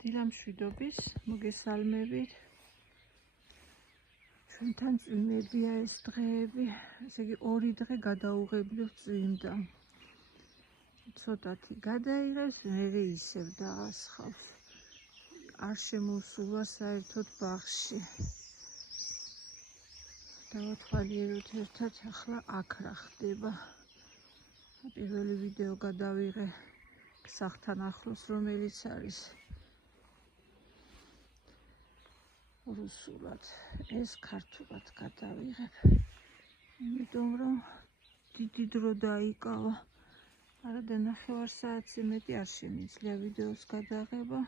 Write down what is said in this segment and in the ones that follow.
დილამშვიდობის, მოგესალმებით. ჩვენთან წვიმებია ეს დღეები, ესე იგი 2 დღე გადაუღებლივ წვიმდა. ცოტათი გადაიღებს, მერე ისევ დაღასხავს. არ შემოსულა საერთოდ ბაღში. დავათვალიეროთ ერთად, ახლა აქ რა ხდება. პირველი ვიდეო გადავიღე სახლთან ახლოს, რომელიც არის რუსულად, ეს ქართულად გადავიღებ. იმიტომ რომ დიდი დრო დაიკავა. არადა 9 საათზე მეტი არ შემიძლია ვიდეოს გადაღება.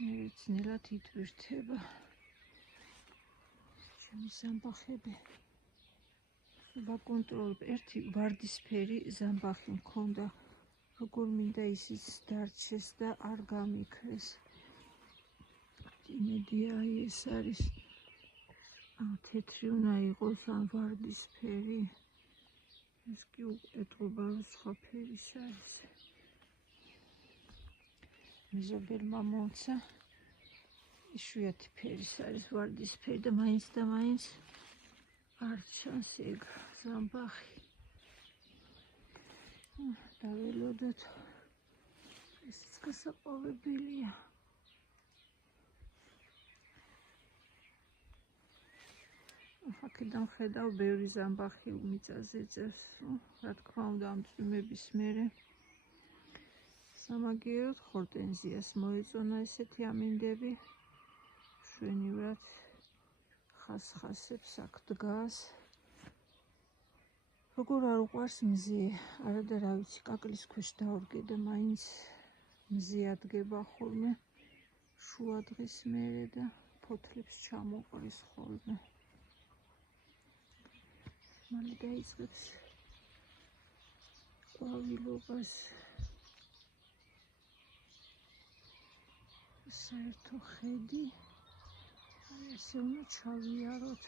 მე ძნელად იტვირთება. ჩემი ზამბახები. ვაკონტროლებ, ერთი ვარდისფერი ზამბახი მქონდა. როგორ მინდა ისიც დარჩეს და არ გამიქრეს. იმედია ეს არის თეთრი უნდა იყოს ან ვარდისფერი. ეს კი ეტყობა რომ სხვა ფერის არის. მეზობელმა მომცა იშვიათი ფერის არის ვარდისფერი და მაინც არ ჩანს ეგ ზამბახი. დაველოდოთ, ესეც გასაყოლებელია. აქედან ხედავ, ბევრი ზამბახი მიწაზე წერს. რა თქმა უნდა, ამ წვიმების მერე სამაგიეროდ ხორტენზიას მოეწონა ესეთი ამინდები. შვენივრად ხასხასებს აქ დგას. როგორ არ უყვარს მზე, არადა რა ვიცი, კაკლის ქვეშ დავრგე და მაინც მზე ადგება ხოლმე შუა დღის მერე და ფოთლებს ჩამოყრის ხოლმე. მალე დაიწყებს ყვავილობას. საერთო ხედი ესე უნდა ჩავიაროთ.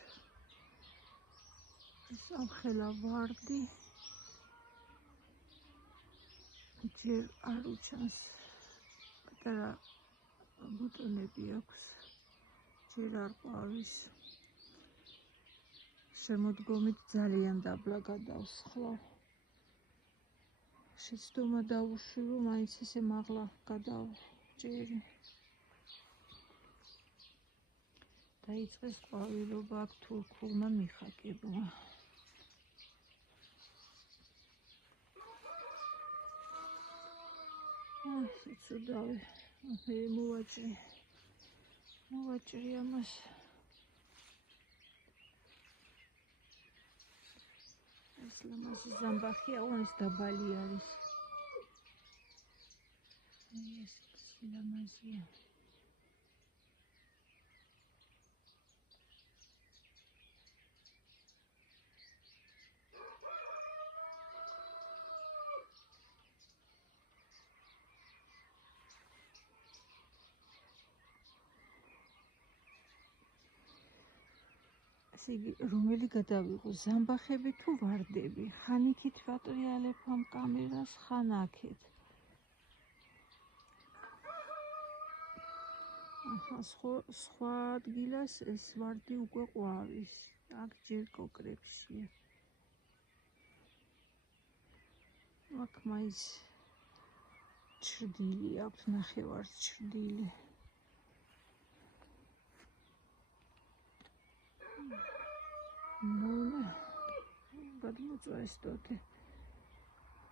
ეს ამხელა ვარდი ჯერ არ უჩანს, პატარა ბუტონები აქვს, ჯერ არ ყვავის. შემოდგომით ძალიან დაბლა გადავსხლა. შეცდომა დავუშვი, რომ მაინც ესე მაღლა გადავჭერი. დაიწყეს ყვავილობა აქ თურქულმა მიხაკებმა. სიცუდავე, მე მოვაჭრი ამას. ეს ლამაზი ზამბახია, ეს დაბალი არის. ეს ლამაზია. იგი რომელი გადავიღო, ზამბახები თუ ვარდები? ხან იქით ვატრიალებ ამ კამერას, ხან აქეთ. სხვა ადგილას ეს ვარდი უკვე ყვავის. აქ ჯერ კოკრებშია. აქ მაინც ჩრდილი აქვს, ნახევარს ჩრდილი. გადმოწვა ეს ტოტი.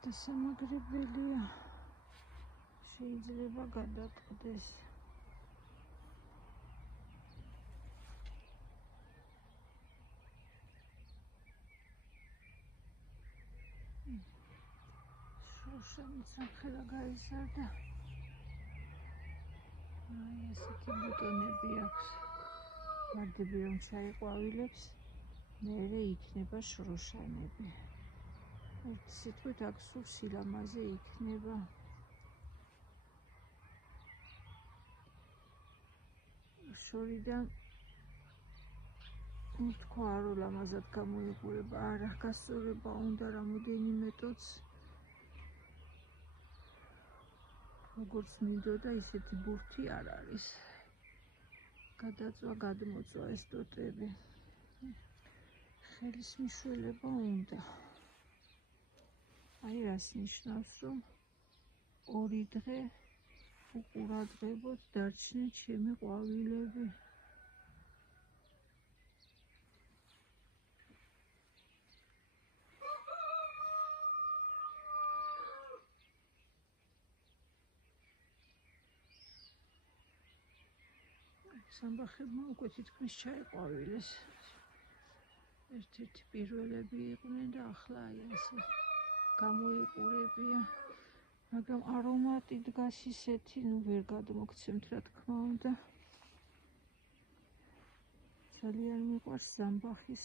დასამაგრებელია. შეიძლება გადატყდეს. შროშანიც ამხელა გაიზარდა. ესეთი ბუტონები აქვს. ვარდები რომ ჩაიყვავილებს, მერე იქნება შროშანები. ერთი სიტყვით აქ სულ სილამაზე იქნება. შორიდან თქვა რომ ლამაზად გამოიყურება, არა, გასწორება უნდა რამოდენიმე ტოტს. როგორც მინდოდა ისეთი ბურთი არ არის. გადაწვა, გადმოწვა ეს ტოტები. ხელის მიშველება უნდა. აი რას ნიშნავს, რომ 2 დღე უყურადღებოდ დარჩნენ ჩემი ყვავილები. სამბახებმა უკვე თითქმის ჩაიყვავილეს. ერთ-ერთი პირველები იყვნენ და ახლა აი ასე გამოიყურებია. მაგრამ არომატი დგას ისეთი, ნუ ვერ გადმოგცემთ რა თქმა უნდა. ძალიან მიყვარს სამბახის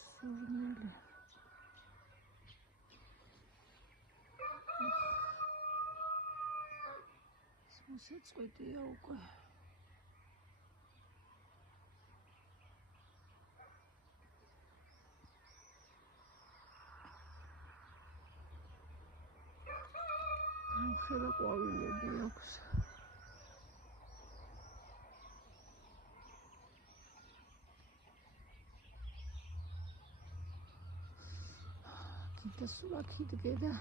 სურნელი. ეს მოსაწყვეტია უკვე. ხელა ყვავილები აქვს. კიდე სულ აქ იდგე და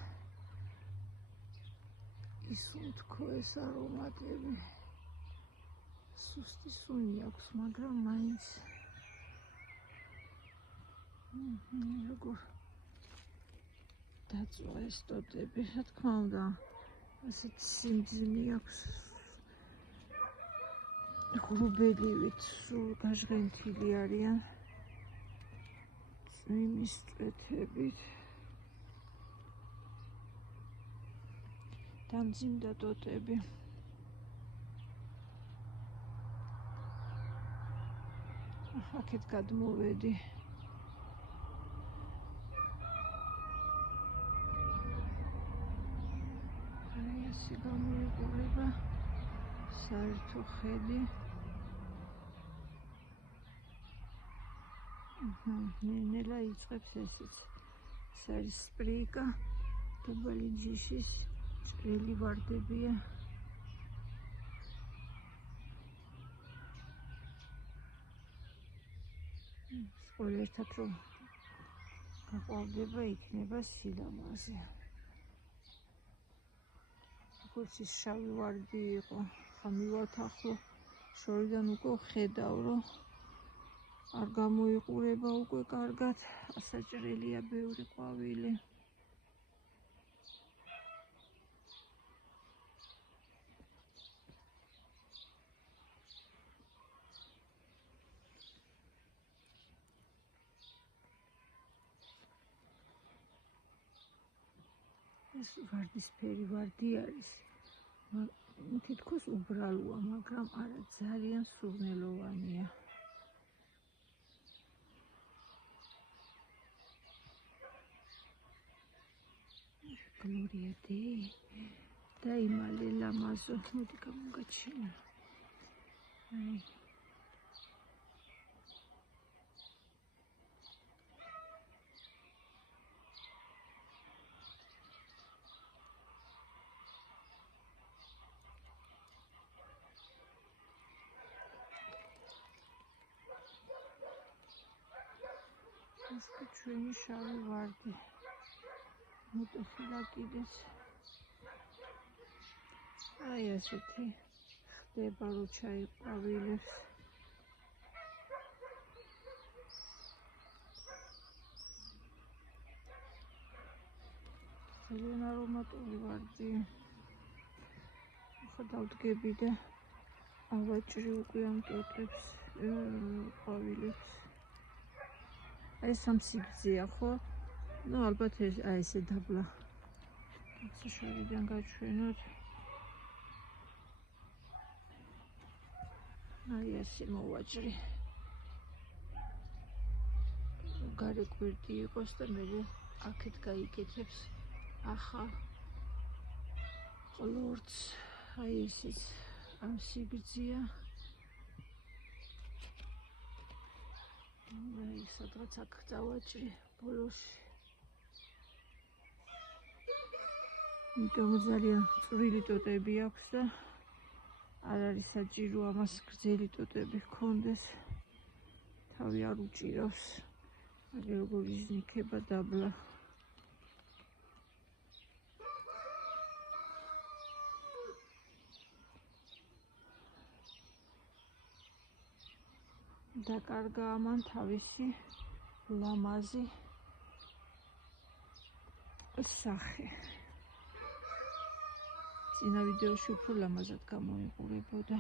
ისუნთქო ეს არომატები. სუსტი სუნი აქვს, მაგრამ მაინც როგორ დაწვა ეს ტოტები, რა თქმა უნდა. ასეთ სიმძიმე აქვს. ღრუბელიwith სულ გაჟღენთილი არიან. წვიმის წვეთებით. დამძიმდა ტოტები. აქეთ გადმოვედი. ასე გამოიყურება საერთო ხედი. ნელა იწყებს ესეც. ეს არის სპრეიკა, დაბალი ჯიშის ჭრელი ვარდებია. ყველასთან რომ გაყვავდება იქნება სილამაზე. როგორც ის შავი ვარდი იყო, ხა მივათახლო, შორიდან უკვე ხედავ, რომ არ გამოიყურება უკვე კარგად, ასაჭრელია ბევრი ყვავილი. ეს ვარდისფერი ვარდი არის. თითქოს უბრალოა, მაგრამ არა ძალიან სურნელოვანია. გლორია დაიმალე ლამაზო, მოდი გამოგაჩინო. აი ეს ჩვენი შავი ვარდი. მოტეხილა კიდეც. აი ასეთი ხდება, რომ ჩაიყვავილებს. ძალიან არომატული ვარდია. ახლა დავდგები და ავაჭრი უკვე ამ ტოტებს, ყვავილებს. აი სამსიგრძეა, ხო? ნუ ალბათ ესე დაბლა. ასე შორიდან გაჩვენოთ. აი ასე მოვაჭრი. გარე კვირტი იყოს და მე აქეთ გაიკეთებს ახალ ყლორტს. აი ესეც ამ სიგრძეა. აი სადღაც აქ წავაჭრი ბოლოში. იმიტომ ძალიან წვრილი ტოტები აქვს და არ არის საჭირო ამას გრძელი ტოტები ჰქონდეს. თავი არ უჭირავს. აგერ როგორ იზნიქება დაბლა. დაკარგა ამან თავისი ლამაზი სახე. წინა ვიდეოში უფრო ლამაზად გამოიყურებოდა.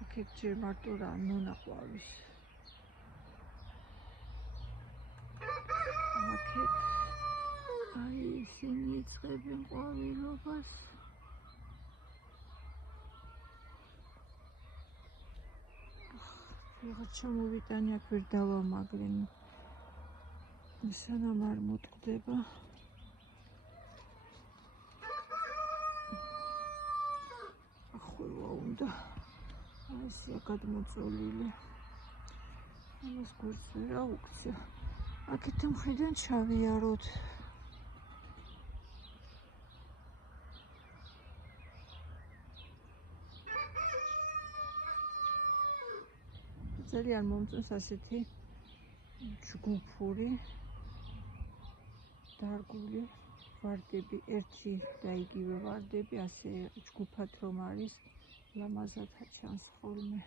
აქეთ ჯერ მარტო რა ნონა ყვავის. აქეთ აი ისინი იწყებენ ყვავილობას. რაღაც ჩამოვიტანი აქ ვერ დავამაგრენ. სანამ არ მოწყდება. ახლა უნდა ასია გადმოწოლილი. ამას გვერდს ვერ აუქცია. აქეთ მხრიდან ჩავიაროთ. ძალიან მომწონს ასეთი ჯგუფური დარგული ვარდები, ერთი და იგივე ვარდები, ასე ჯგუფად რომ არის, ლამაზად ჩანს ხოლმე.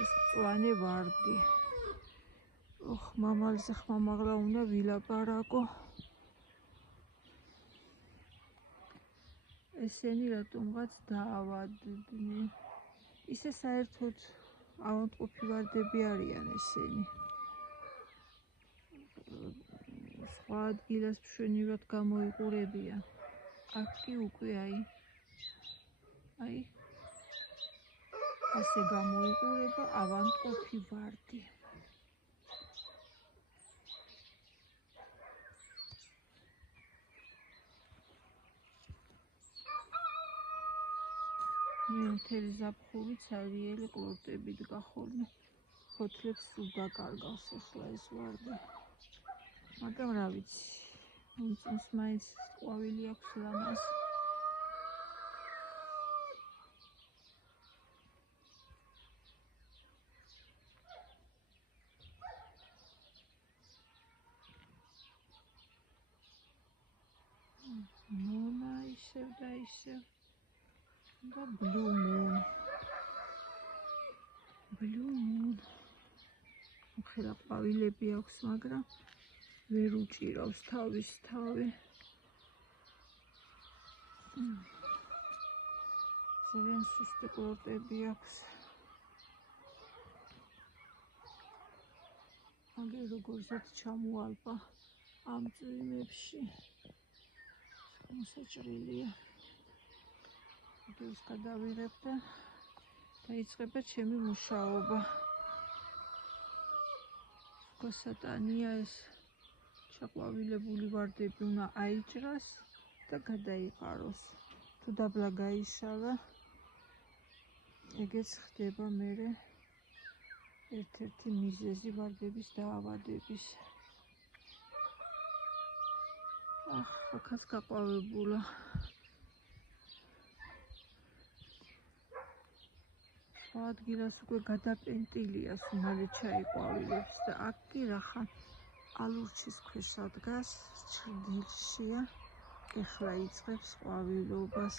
ეს მწვანე ვარდი. მამალზე ხმამაღლა უნდა ვილაპარაკო. ესენი რატომღაც დაავადდნენ. ისე საერთოდ ავადმყოფი ვარდები არიან ესენი. სხვა ადგილას მშვენივრად გამოიყურებიან. აქ კი უკვე აი ასე გამოიყურება ავადმყოფი ვარდი. მე მთელი ზაფხული ცალიერი ყლორტები დგა ხოლმე. ფოთლებს სულ დაკარგავს ახლა ეს ვარდი. მაგრამ რა ვიცი, მომწონს მაინც ყვავილი აქვს ლამაზი. ნონა ისევ და ისევ და blue moon. ხელა ყვავილები აქვს, მაგრამ ვერ უჭირავს თავის თავი. ძალიან სუსტი ყლორტები აქვს. აგერ როგორცაც ჩამოალპა ამ წვიმებში. მოსაჭრელია. ვიდეოს გადავიღებ და დაიწყება ჩემი მუშაობა. გასატანია ეს ჩაყვავილებული ვარდები უნდა აიჭრას და გადაიყაროს. თუ დაბლა გაიშალა, ეგეც ხდება მერე ერთ-ერთი მიზეზი ვარდების დაავადების. აქაც გაყვავებულა. ადგილას უკვე გადაპენტილია სუნალე ჩაიყვავილებს და აქ კი რახან ალურჩის ქვეშ ადგას, ჭრდილშია, ეხლა იწყებს ყვავილობას.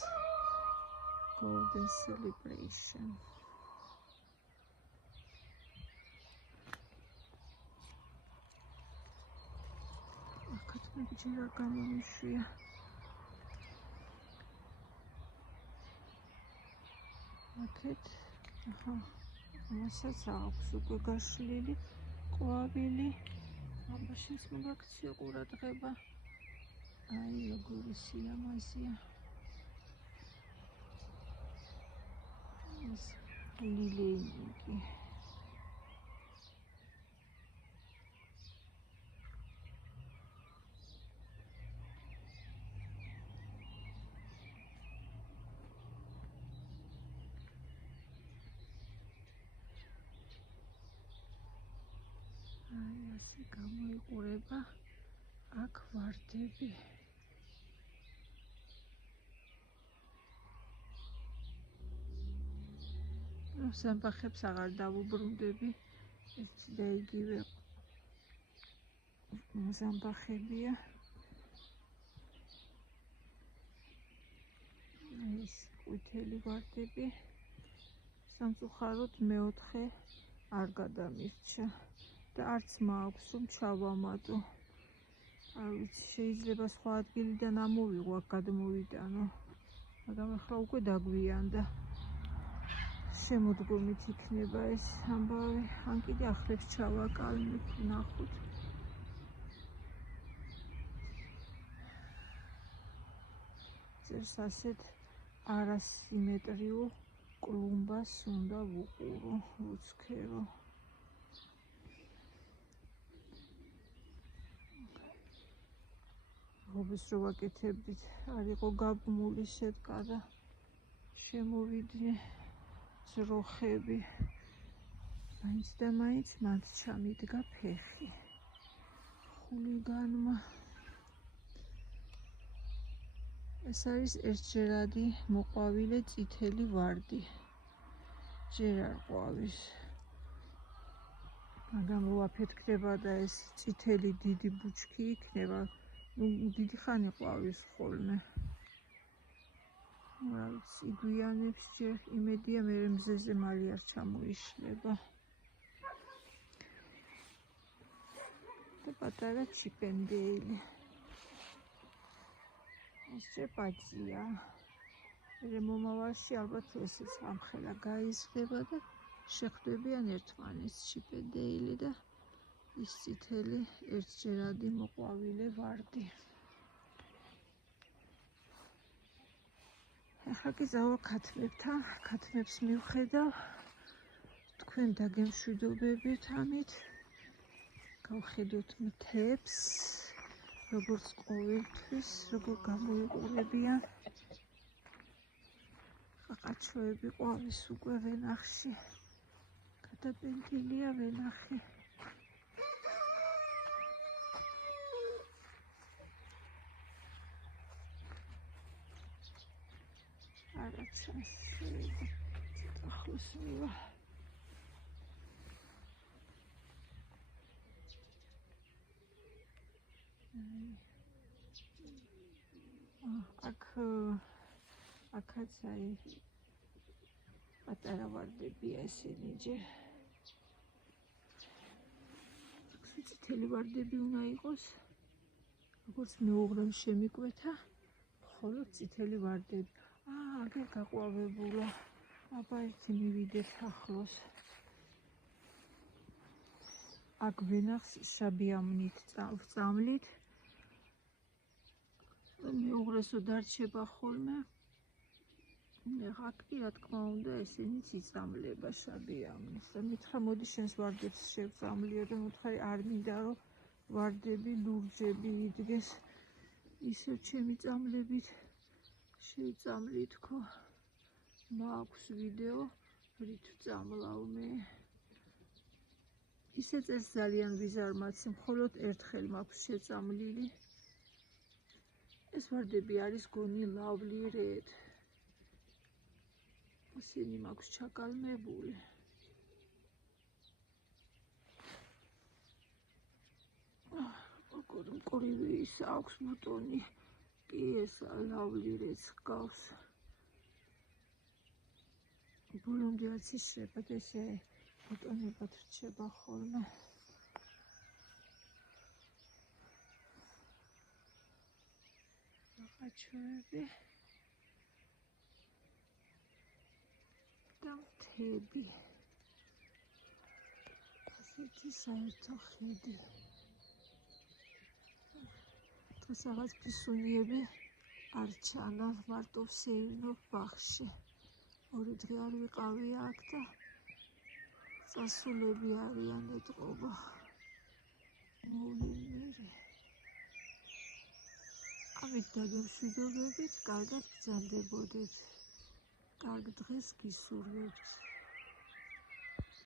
Golden celebration. აქაც მეგჯი რა გამომიშვია. აქეთ მასაც აქვს უკვე გაშლილი ყვავილი. აბაშინს მოგაქცია ყურადღება. აი როგორი სილამაზია. ეს ლილეინგი. გამოიყურება აქ ვარდები. სამბახებს აღარ დავუბრუნდები, ეს და იგივე სამბახებია. ეს ყვითელი ვარდები. სამწუხაროდ მეოთხე არ გადამირჩა და არც მაქვს რომ ჩავამატო. არ ვიცი, შეიძლება სხვა ადგილიდან ამოვიღო, აქ გადმოვიტანო, მაგრამ ახლა უკვე დაგვიანდა. შემოდგომით იქნება ეს ამბავი, ან კიდე ახლებს ჩავაკალმით, ნახოთ. წერს ასეთ არასიმეტრიულ კლუმბას უნდა ვუყურო, უცქერო. ღობეს რო ვაკეთებდით, არ იყო გაბმული შეტკა და შემოვიდნენ ძროხები. მაინც და მაინც მანდ ჩამიდგა ფეხი. ხულიგანმა. ეს არის ერთჯერადი მოყვავილე წითელი ვარდი. ჯერ არ ყვავის. მაგრამ რო აფეთქდება და ეს წითელი დიდი ბუჩქი იქნება, დიდი ხანი ყვავის ხოლმე. რა ვიცი, იგვიანებს ჯერ, იმედია მე მზეზე მალე არ ჩამოიშლება. და პატარა ჩიპენდეილი. ეს ჯერ პაჭია. მე მომავალში ალბათ ესეც ამხელა გაიზრდება და შეხვდებიან ერთმანეთს ჩიპენდეილი და ის წითელი ერთჯერადი მოყვავილე ვარდი. ახლა კი ზავა ქათმებთან, ქათმებს მივხედავ, თქვენ დაგემშვიდობებით ამით, გავხედოთ მთებს, როგორც ყოველთვის, როგორ გამოიყურებიან. ყაყაჩოები ყვავის უკვე ვენახში, გადაპენდილია ვენახი. არაცას ახლოს მივა. აქაც აი პატარა ვარდებია ესენი ჯერ. წითელი ვარდები უნდა იყოს, როგორც მეუღლემ შემიკვეთა, მხოლოდ წითელი ვარდები. აგერ გაყვავებულა. აბა ერთი მივიდეთ ახლოს. აქ ვენახს შაბიამნით ვწამლით. მეუღლესო დარჩება ხოლმე. ახლა კი რა თქმა უნდა ესენიც იწამლება შაბიამნით. და მითხრა მოდი შენს ვარდებს შევწამლიო და მოთხარი არ მინდა რომ ვარდები ლურჯები იდგეს. ისევ ჩემი წამლებით შეიწამლი თქო. მაქვს ვიდეო, რით ვწამლავ მე. ისე წერს ძალიან ვიზარმაცი, მხოლოდ ერთხელ მაქვს შეწამლილი. ეს ვარდები არის გონი lovely red. ისინი მაქვს ჩაკალმებული. როგორ მკვრივი ის აქვს ბუტონი. კი ეს lovely red გავს. ბოლომდე არც ისრება და ესე ბუტონებად რჩება ხოლმე. ყაჩოები და მთები. ასეთი საერთო ხედი. დღეს რაღაც ფისუნიები არ ჩანა, მარტო ვსეირნობ ბაღში. 2 დღე არ ვიყავი აქ და წასულები არიან ეტყობა. მოვლინერე. ამით დაგემშვიდობებით, კარგად ბრძანდებოდეთ. კარგ დღეს გისურვებთ.